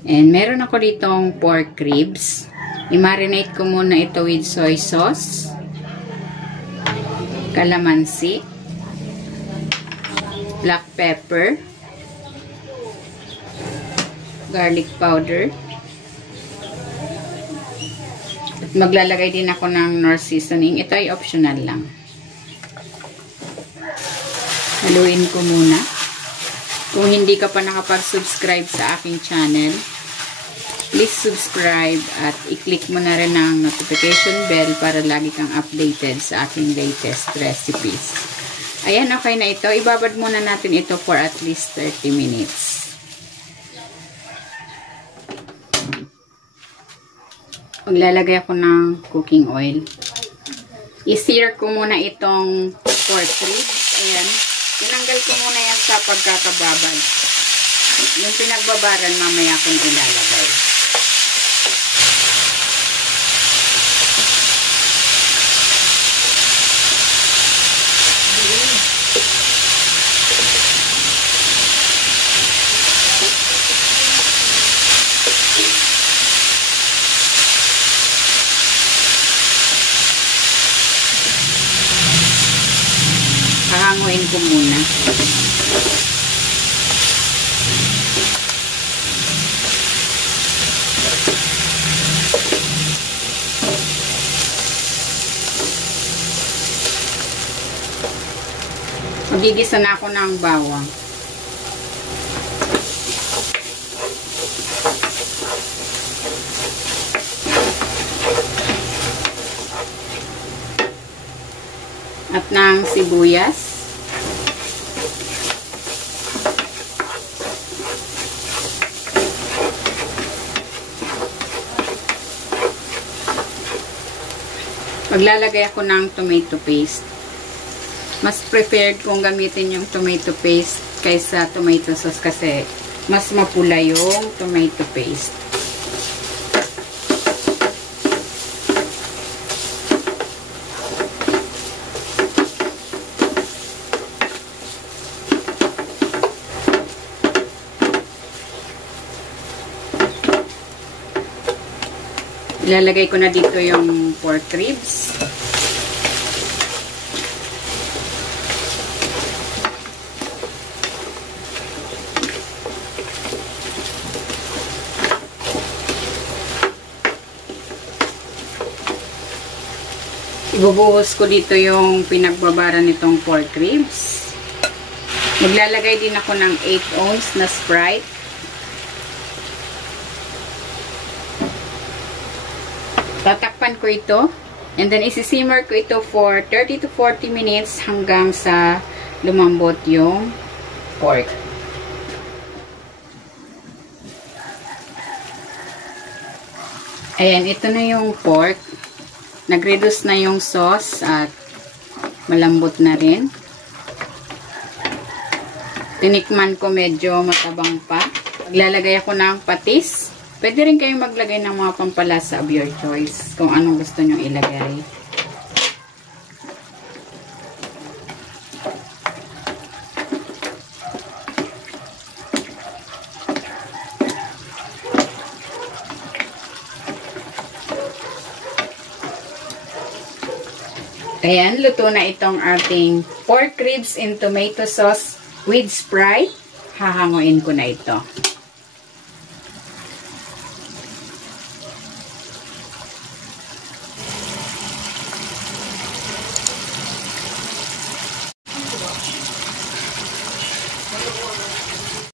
And meron ako ditong pork ribs. I-marinate ko muna ito with soy sauce, calamansi, black pepper, garlic powder. At maglalagay din ako ng Knorr seasoning. Ito ay optional lang. Haluin ko muna. Kung hindi ka pa nakapag-subscribe sa aking channel, please subscribe at i-click mo na rin ang notification bell para lagi kang updated sa aking latest recipes. Ayan, okay na ito. Ibabad muna natin ito for at least 30 minutes. Maglalagay ako ng cooking oil. I-sear ko muna itong pork ribs. Ayan. Tinanggal ko muna yan sa pagkakababad. Yung pinagbabaran, mamaya akong ilalagay. Hahanguin ko muna. Magigisa na ako ng bawang. At ng sibuyas. Maglalagay ako ng tomato paste. Mas preferred kong gamitin yung tomato paste kaysa tomato sauce kasi mas mapula yung tomato paste. Ilalagay ko na dito yung pork ribs. Ibubuhos ko dito yung pinagbabaran nitong pork ribs. Maglalagay din ako ng 8 ounce na Sprite. Tatakpan ko ito. And then, isi-simmer ko ito for 30 to 40 minutes hanggang sa lumambot yung pork. Ayan, ito na yung pork. Nag-reduce na yung sauce at malambot na rin. Tinikman ko medyo matabang pa. Maglalagay ako ng patis. Pwede rin kayong maglagay ng mga pampalasa of your choice kung anong gusto nyo ilagay. Ayan, luto na itong ating pork ribs in tomato sauce with Sprite. Hahanguin ko na ito.